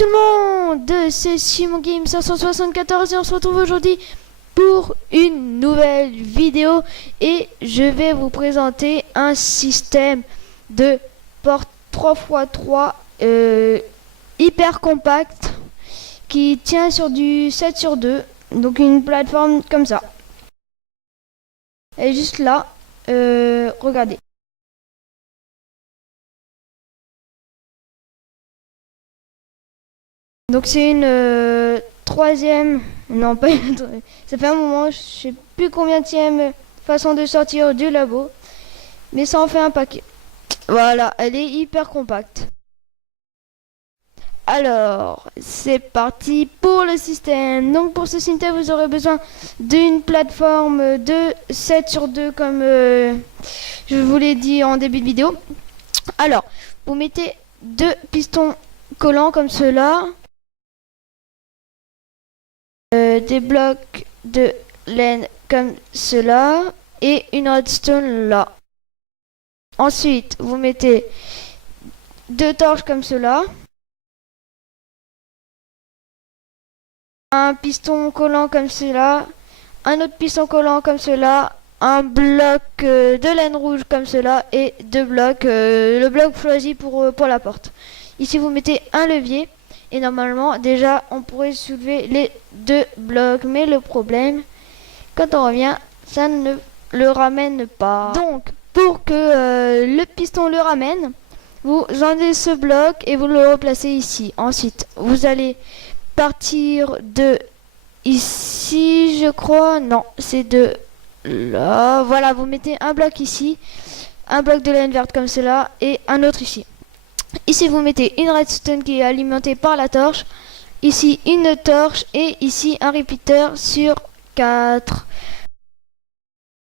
tout le monde, c'est Simon Game 574 et on se retrouve aujourd'hui pour une nouvelle vidéo et je vais vous présenter un système de porte 3x3 hyper compact qui tient sur du 7/2, donc une plateforme comme ça. Elle est juste là, regardez. Donc c'est une troisième, non pas une, ça fait un moment, je sais plus combienième façon de sortir du labo, mais ça en fait un paquet. Voilà, elle est hyper compacte. Alors, c'est parti pour le système. Donc pour ce système, vous aurez besoin d'une plateforme de 7/2 comme je vous l'ai dit en début de vidéo. Alors, vous mettez deux pistons collants comme cela. Des blocs de laine comme cela et une redstone là. Ensuite, vous mettez deux torches comme cela, un piston collant comme cela, un autre piston collant comme cela, un bloc de laine rouge comme cela et deux blocs, le bloc choisi pour la porte. Ici, vous mettez un levier. Et normalement, déjà, on pourrait soulever les deux blocs. Mais le problème, quand on revient, ça ne le ramène pas. Donc, pour que le piston le ramène, vous enlevez ce bloc et vous le replacez ici. Ensuite, vous allez partir de ici, je crois. Non, c'est de là. Voilà, vous mettez un bloc ici, un bloc de laine verte comme cela et un autre ici. Ici, vous mettez une redstone qui est alimentée par la torche. Ici, une torche. Et ici, un repeater sur 4.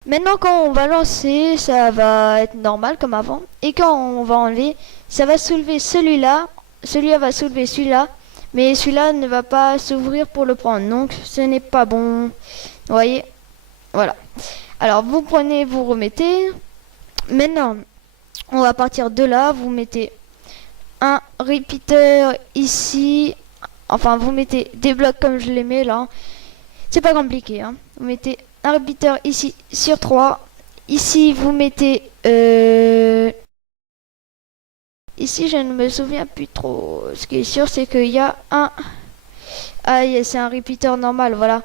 Maintenant, quand on va lancer, ça va être normal comme avant. Et quand on va enlever, ça va soulever celui-là. Celui-là va soulever celui-là. Mais celui-là ne va pas s'ouvrir pour le prendre. Donc, ce n'est pas bon. Vous voyez? Voilà. Alors, vous prenez, vous remettez. Maintenant, on va partir de là. Vous mettez un repeater ici, enfin vous mettez des blocs comme je les mets là, c'est pas compliqué hein. Vous mettez un repeater ici sur 3, ici vous mettez ici je ne me souviens plus trop, ce qui est sûr c'est qu'il y a un, c'est un repeater normal, voilà.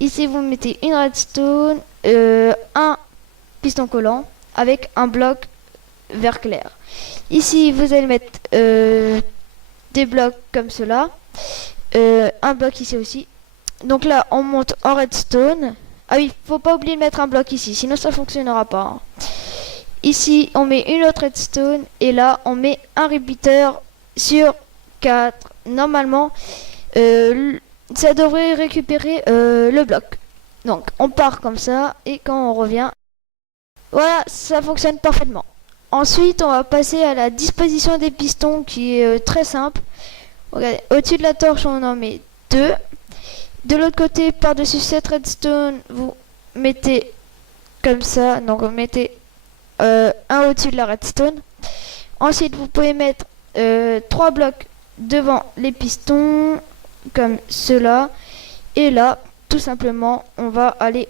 Ici vous mettez une redstone, un piston collant avec un bloc vert clair. Ici, vous allez mettre des blocs comme cela. Un bloc ici aussi. Donc là, on monte en redstone. Ah oui, faut pas oublier de mettre un bloc ici, sinon ça fonctionnera pas. Hein. Ici, on met une autre redstone. Et là, on met un repeater sur 4. Normalement, ça devrait récupérer le bloc. Donc, on part comme ça. Et quand on revient, voilà, ça fonctionne parfaitement. Ensuite, on va passer à la disposition des pistons qui est très simple. Regardez, au-dessus de la torche, on en met deux. De l'autre côté, par-dessus cette redstone, vous mettez comme ça. Donc, vous mettez un au-dessus de la redstone. Ensuite, vous pouvez mettre 3 blocs devant les pistons, comme cela. Et là, tout simplement, on va aller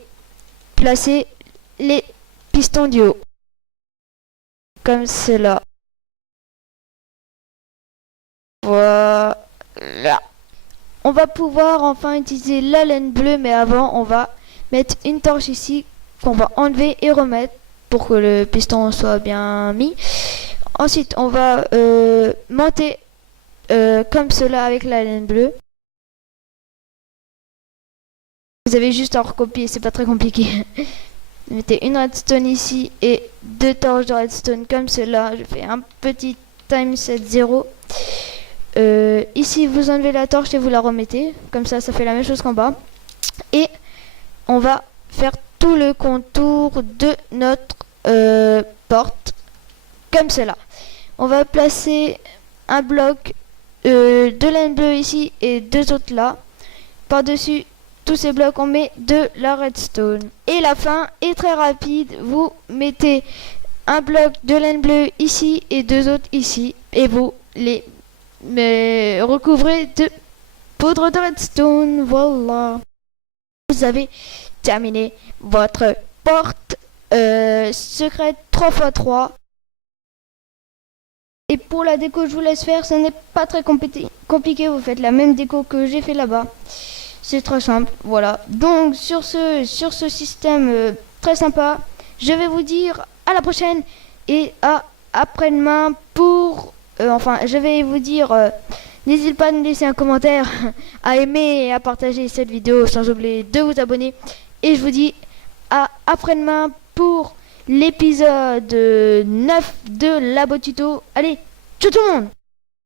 placer les pistons du haut. Comme cela. Voilà. On va pouvoir enfin utiliser la laine bleue, mais avant on va mettre une torche ici qu'on va enlever et remettre pour que le piston soit bien mis. Ensuite on va monter comme cela avec la laine bleue. Vous avez juste à recopier, c'est pas très compliqué. Vous mettez une redstone ici et deux torches de redstone comme cela. Je fais un petit time set 0. Ici, vous enlevez la torche et vous la remettez. Comme ça, ça fait la même chose qu'en bas. Et on va faire tout le contour de notre porte comme cela. On va placer un bloc de laine bleue ici et deux autres là. Par-dessus tous ces blocs, on met de la redstone. Et la fin est très rapide. Vous mettez un bloc de laine bleue ici et deux autres ici. Et vous les mais recouvré de poudre de redstone. Voilà. Vous avez terminé votre porte secrète 3x3. Et pour la déco, je vous laisse faire. Ce n'est pas très compliqué. Vous faites la même déco que j'ai fait là-bas. C'est très simple. Voilà. Donc, sur ce système très sympa, je vais vous dire à la prochaine et à après-demain pour... enfin, je vais vous dire... n'hésitez pas à nous laisser un commentaire, à aimer et à partager cette vidéo sans oublier de vous abonner. Et je vous dis à après-demain pour l'épisode 9 de Labo Tuto. Allez, ciao tout le monde!